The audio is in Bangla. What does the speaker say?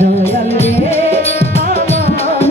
দয়াল রে আমার